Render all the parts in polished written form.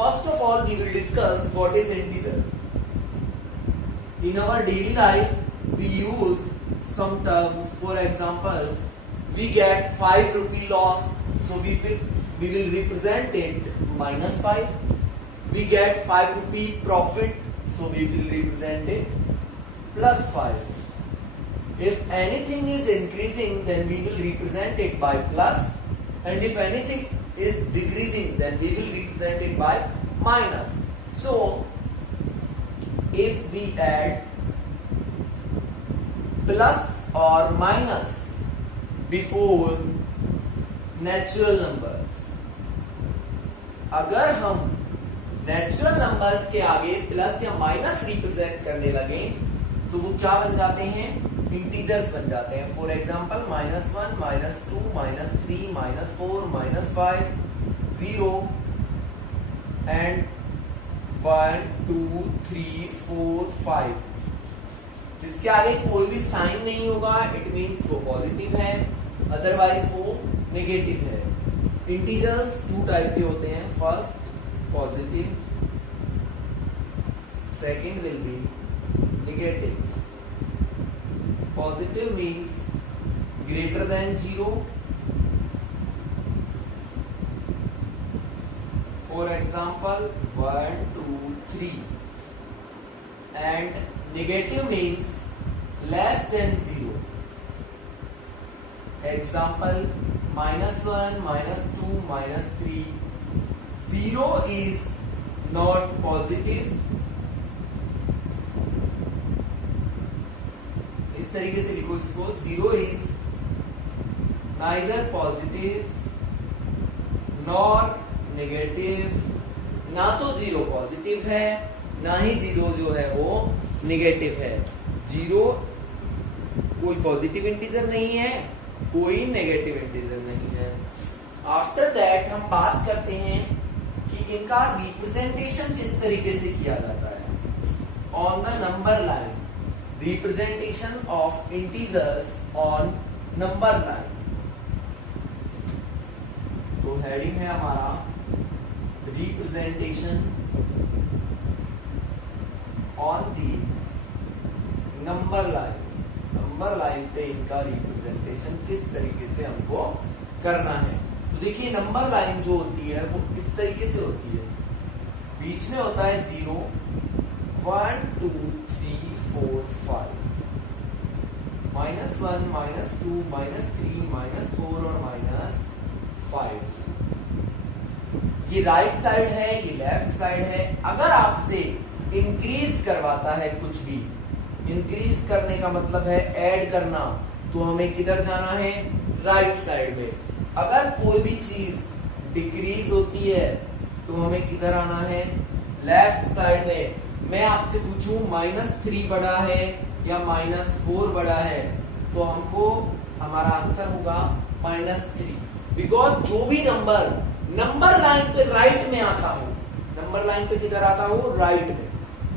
first of all we will discuss what is integer. In our daily life we use some terms. For example, we get 5 rupee loss, so we will represent it -5. We get 5 rupee profit, so we will represent it +5. If anything is increasing, then we will represent it by plus, and if anything is decreasing, then we will represent it by minus. So if we add plus or minus before natural numbers, अगर हम natural numbers के आगे plus या minus represent करने लगे तो वो क्या बन जाते हैं? इंटीजर्स बन जाते हैं. For example -1, -2, -3, -4, -5, 0 and 1, 2, 3, 4, 5. इसके आगे कोई भी साइन नहीं होगा, इट मीन्स वो पॉजिटिव है, अदरवाइज वो नेगेटिव है. इंटीजर्स 2 टाइप के होते हैं. First positive, second will be negative. Positive means greater than 0. For example, 1, 2, 3. And negative means less than 0. Example, -1, -2, -3. 0 is not positive. इस तरीके से लिखो इसको. 0 is neither positive nor negative. ना तो 0 पॉजिटिव है, ना ही 0 जो है वो नेगेटिव है. 0 कोई पॉजिटिव इंटीजर नहीं है, कोई नेगेटिव इंटीजर नहीं है. आफ्टर दैट हम बात करते हैं कि इनका रिप्रेजेंटेशन किस तरीके से किया जाता है. On the number line, representation of integers on number line. तो हेडिंग है हमारा representation on the number line. Number line पे इनका रिप्रेजेंटेशन किस तरीके से हमको करना है. तो देखिए नंबर लाइन जो होती है वो किस तरीके से होती है. बीच में होता है 0, 1, 2, 3, 4, 5. -1, -2, -3, -4 और -5. ये राइट साइड है, ये लेफ्ट साइड है. अगर आपसे इंक्रीज करवाता है कुछ भी, इंक्रीज करने का मतलब है ऐड करना, तो हमें किधर जाना है? राइट साइड में. अगर कोई भी चीज डिक्रीज होती है तो हमें किधर आना है? लेफ्ट साइड में. मैं आपसे पूछूं -3 बड़ा है या -4 बड़ा है, तो हमको हमारा आंसर होगा -3. बिकॉज जो भी नंबर लाइन पे राइट में आता हो, नंबर लाइन पे किधर आता हो? राइट में.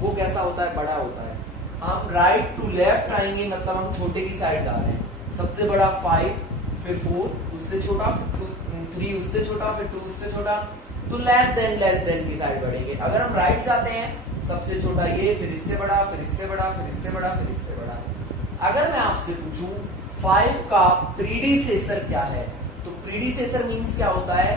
वो कैसा होता है? बड़ा होता है. हम राइट टू लेफ्ट आएंगे मतलब हम छोटे की साइड जा रहे हैं. सबसे बड़ा 5, फिर 4, उससे छोटा, फिर 3 उससे छोटा, फिर 2 उससे छोटा, तो लेस देन की साइड बढ़ेंगे. अगर हम राइट जाते हैं, सबसे छोटा ये, फिर इससे बड़ा, फिर इससे बड़ा, फिर इससे बड़ा, फिर इससे बड़ा. अगर मैं आपसे पूछूं 5 का प्रीडिसेसर क्या है, तो प्रीडिसेसर मींस क्या होता है?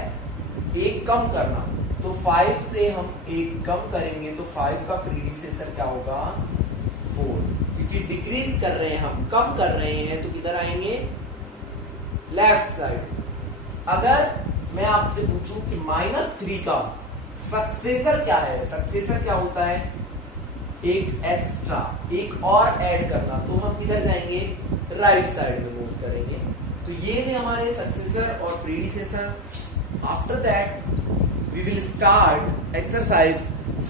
एक कम करना. तो 5 से हम एक कम करेंगे तो 5 का प्रीडिसेसर क्या होगा? 4. क्योंकि डिक्रीज कर रहे हैं हम, कम कर रहे हैं, तो किधर आएंगे? Left side. अगर मैं आपसे पूछूं कि -3 का सक्सेसर क्या है? सक्सेसर क्या होता है? एक एक्स्ट्रा, एक और ऐड करना, तो हम किधर जाएंगे? राइट साइड में मूव करेंगे. तो ये थे हमारे सक्सेसर और predecessor. After that we will start exercise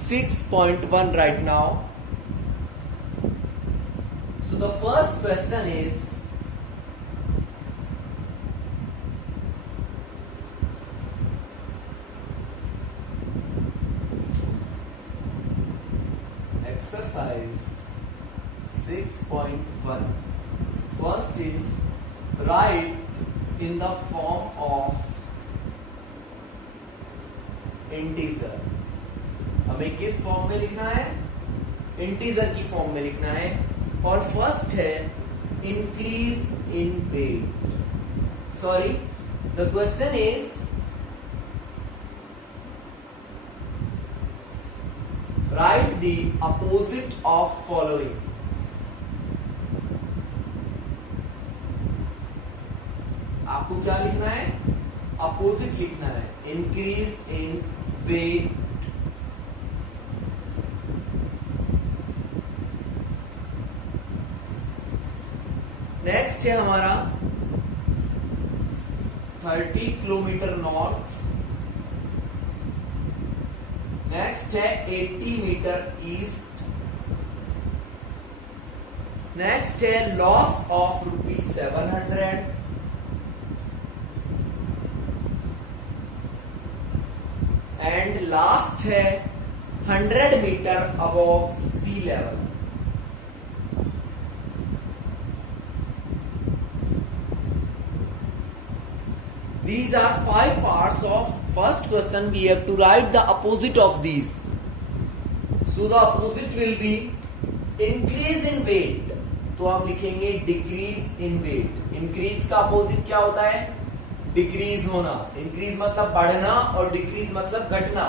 6.1 right now. So the first question is exercise 6.1. First is write in the form of integer. हमें किस फॉर्म में लिखना है? इंटीजर की फॉर्म में लिखना है। और फर्स्ट है increase in weight. Sorry, the question is write the opposite of following. आपको क्या लिखना है? अपोजिट लिखना है। इंक्रीज इन वेट, नेक्स्ट है हमारा 30 किलोमीटर नॉर्थ, नेक्स्ट है 80 मीटर ईस्ट, नेक्स्ट है लॉस ऑफ ₹700, एंड लास्ट है 100 metre above sea level. These are 5 parts of first question. We have to write the opposite of these. So the opposite will be increase in weight. तो हम लिखेंगे decrease in weight. Increase का opposite क्या होता है? Decrease होना. Increase मतलब बढ़ना और decrease मतलब घटना.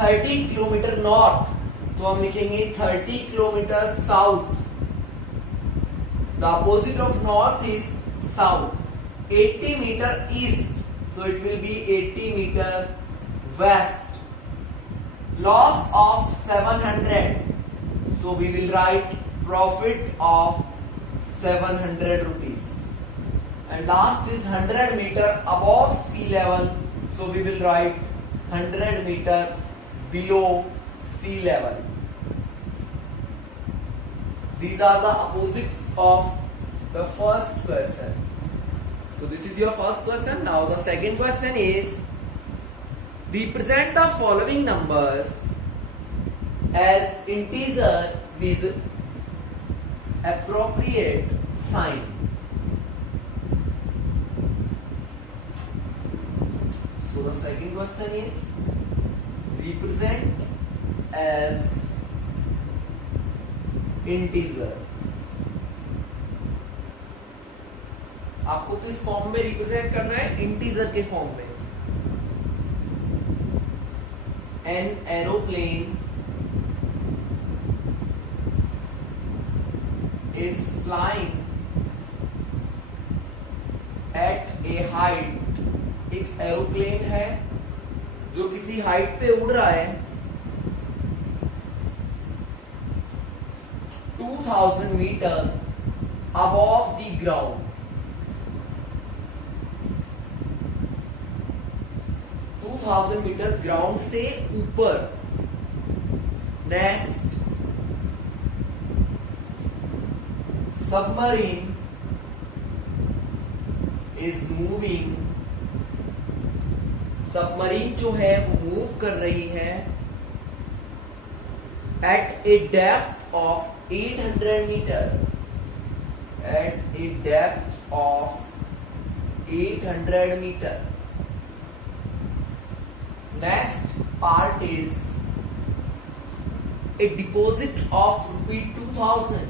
30 किलोमीटर नॉर्थ, तो हम लिखेंगे 30 kilometre south. The opposite of north is south. 80 meter east, so it will be 80 meter west. Loss of 700, so we will write profit of 700 rupees. And last is 100 meter above sea level, so we will write 100 meter below sea level. These are the opposites of the first question. So this is your first question. Now the second question is, represent the following numbers as integer with appropriate sign. So the second question is, represent as integer. आपको किस form में represent करना है? Integer के form में. An aeroplane is flying at a height. एक aeroplane है जो किसी हाइट पे उड़ रहा है 2000 metre above the ground. 2000 metre ground से ऊपर. Next, submarine is moving. Submarine जो है वो मूव कर रही है at a depth of 800 metre. At a depth of 800 metre. Next part is a deposit of ₹2000.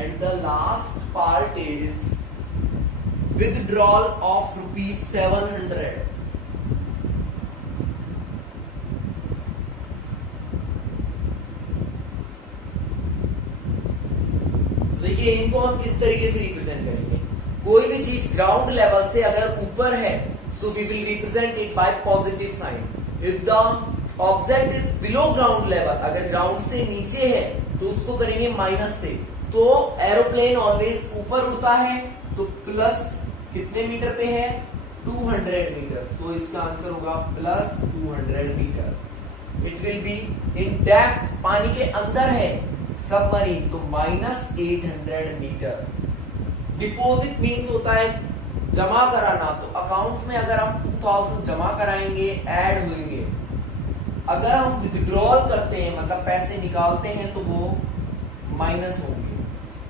And the last part is withdrawal of ₹700. देखिए इनको हम किस तरीके से रिप्रेजेंट करेंगे. कोई भी चीज ग्राउंड लेवल से अगर ऊपर है, so we will represent it by positive sign. If the object is below ground level, अगर ग्राउंड से नीचे है तो उसको करेंगे माइनस से. तो एरोप्लेन ऑलवेज ऊपर उड़ता है, तो प्लस कितने मीटर पे है? 200 मीटर. तो इसका आंसर होगा plus 200 metre. It will be in depth, पानी के अंदर है सबमरीन, तो माइनस 800 मीटर. डिपॉजिट मीन्स होता है जमा कराना. तो अकाउंट में अगर हम 2000 जमा कराएंगे ऐड होंगे. अगर हम विथड्रॉल करते हैं मतलब पैसे निकालते हैं तो वो माइनस होंगे.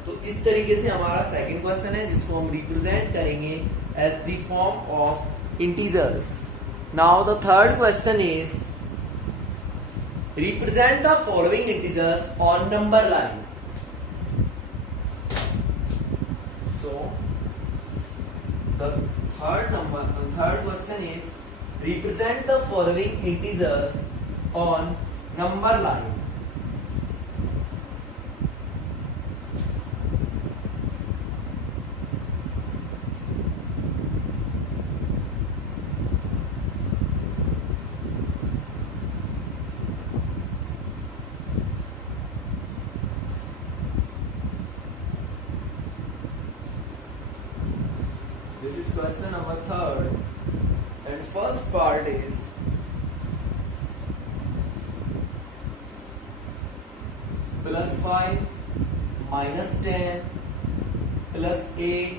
तो इस तरीके से हमारा सेकंड क्वेश्चन है जिसको हम रिप्रेजेंट करेंगे as the form of integers. Now the third question is represent the following integers on number line. So the third question is represent the following integers on number line. This is question number third, and first part is +5 -10 +8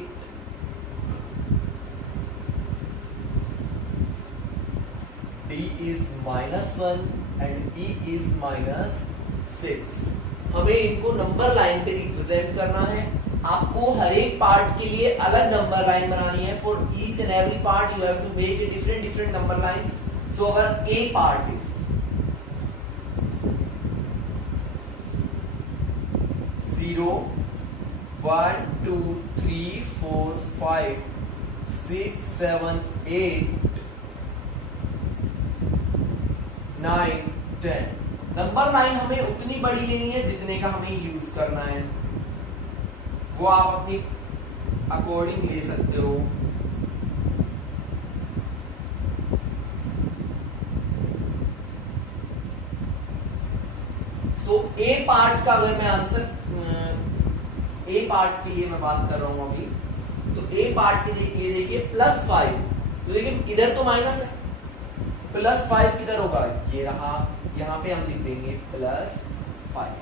D is -1 and E is -6. हमें इनको number line पे represent करना है. आपको हर एक part के लिए अलग नंबर लाइन बनानी है. For each and every part you have to make a different number line. So our A part is 0 1 2 3 4 5 6 7 8 9 10. Number line हमें उतनी बड़ी लेनी है जितने का हमें यूज करना है. वो आप अपनी अकॉर्डिंग ले सकते हो. सो ए पार्ट का अगर मैं आंसर ए पार्ट के लिए मैं बात कर रहा हूं अभी, तो ए पार्ट के लिए ये देखिए +5. तो देखिए इधर तो माइनस है, +5 किधर होगा? ये रहा, यहां पे हम लिख देंगे +5.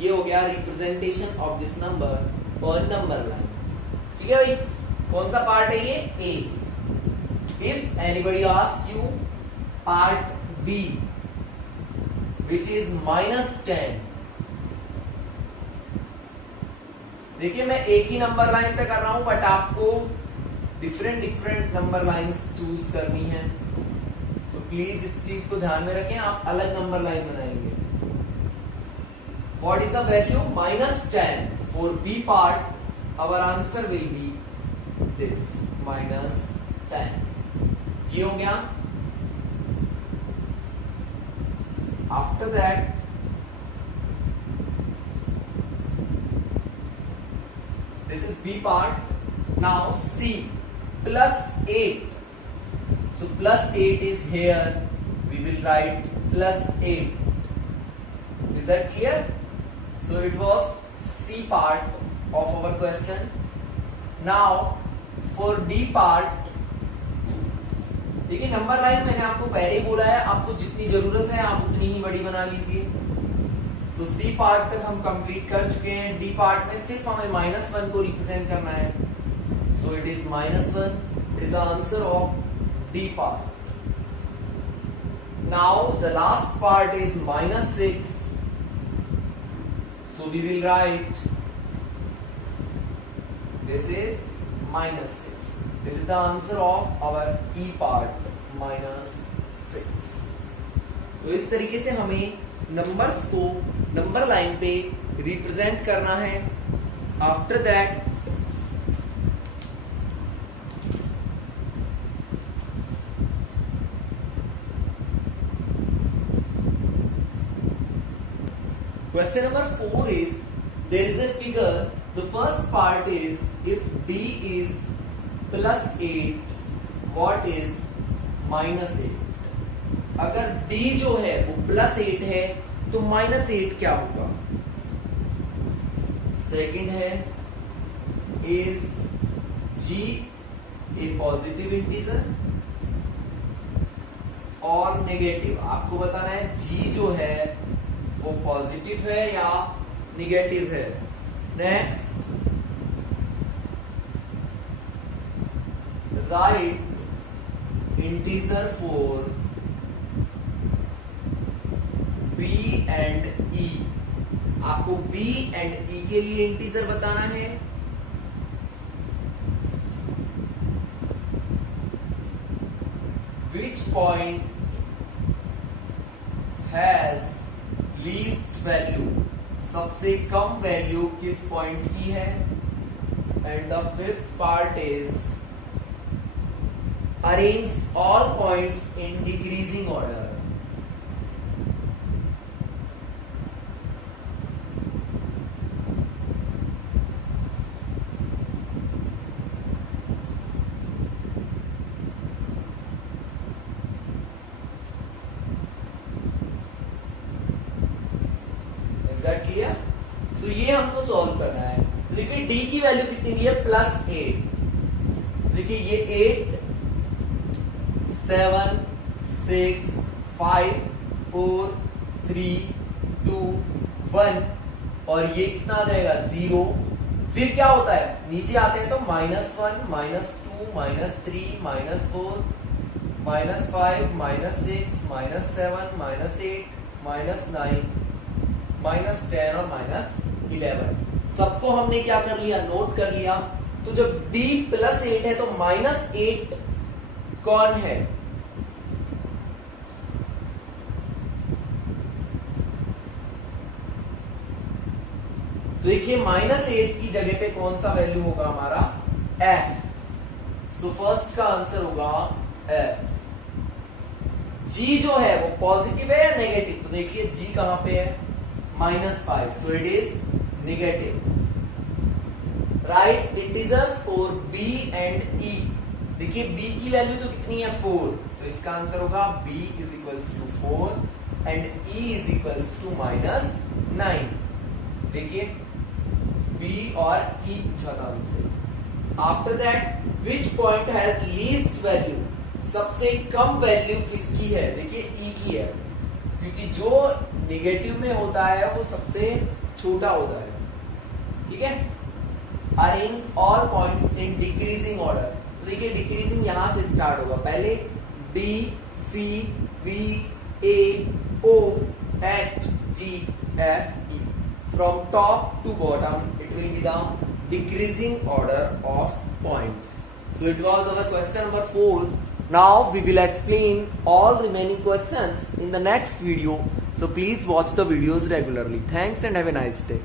ये हो गया रिप्रेजेंटेशन ऑफ दिस नंबर और नंबर लाइन. ठीक है भाई, कौन सा पार्ट है ये? A. If anybody ask you part B which is -10, देखिए मैं एक ही नंबर लाइन पे कर रहा हूं, बट आपको डिफरेंट नंबर लाइंस चूज करनी है. तो प्लीज इस चीज को ध्यान में रखें, आप अलग नंबर लाइन बनाएंगे. What is the value? -10. For B part, our answer will be this -10. ये हो गया. After that, this is B part. Now C +8. So +8 is here. We will write +8. Is that clear? So it was C part of our question. Now for D part, देखिए number line मैंने आपको पहले ही बोला है, आपको जितनी जरूरत है आप उतनी ही बड़ी बना लीजिए. सो C पार्ट तक हम कंप्लीट कर चुके हैं. D पार्ट में सिर्फ हमें -1 को रिप्रेजेंट करना है. So it is -1. It is the answer of D part. Now the last part is -6. So we will write this is -6. This is the answer of our E part -6. तो इस तरीके से हमें नंबर्स को number line पे represent करना है. After that question number 4 is there is a figure. The first part is if D is +8, what is -8? अगर D जो है वो +8 है तो -8 क्या होगा? सेकंड है is G a positive integer और नेगेटिव? आपको बताना है G जो है वो पॉजिटिव है या निगेटिव है. Next, right integer for B and E. आपको बी एंड ई के लिए इंटीजर बताना है। Which point has least value, सबसे कम वैल्यू किस पॉइंट की है। And the fifth part is arrange all points in decreasing order. Clear. तो ये हमको सॉल्व करना है। तो देखिए डी की वैल्यू कितनी दी है, +8। देखिए ये 8 7 6 5 4 3 2 1 और ये कितना आ जाएगा 0। फिर क्या होता है, नीचे आते हैं तो -1 -2 -3 -4 -5 -6 -7 -8 -9 -10 और -11 सबको हमने क्या कर लिया, नोट कर लिया। तो जब d +8 है तो -8 कौन है, तो देखिए -8 की जगह पे कौन सा वैल्यू होगा हमारा, f। सो फर्स्ट का आंसर होगा f। g जो है वो पॉजिटिव है या नेगेटिव, तो देखिए g कहां पे है, -5, so it is negative. Write integers for b and e. देखिए b की वैल्यू तो कितनी है 4, तो इसका आंसर होगा b is equals to 4 and e is equals to -9। देखिए b और e पूछा था हमसे। After that which point has least value, सबसे कम वैल्यू किसकी है, देखिए e की है, क्योंकि जो नेगेटिव में होता है वो सबसे छोटा होता है। ठीक है। Arrange all points in decreasing order, तो देखिए डिक्रीजिंग यहां से स्टार्ट होगा, पहले D C B A O H G F E, from top to bottom it will be the decreasing order of points. So it was our question number 4. Now we will explain all remaining questions in the next video. So please watch the videos regularly. Thanks and have a nice day.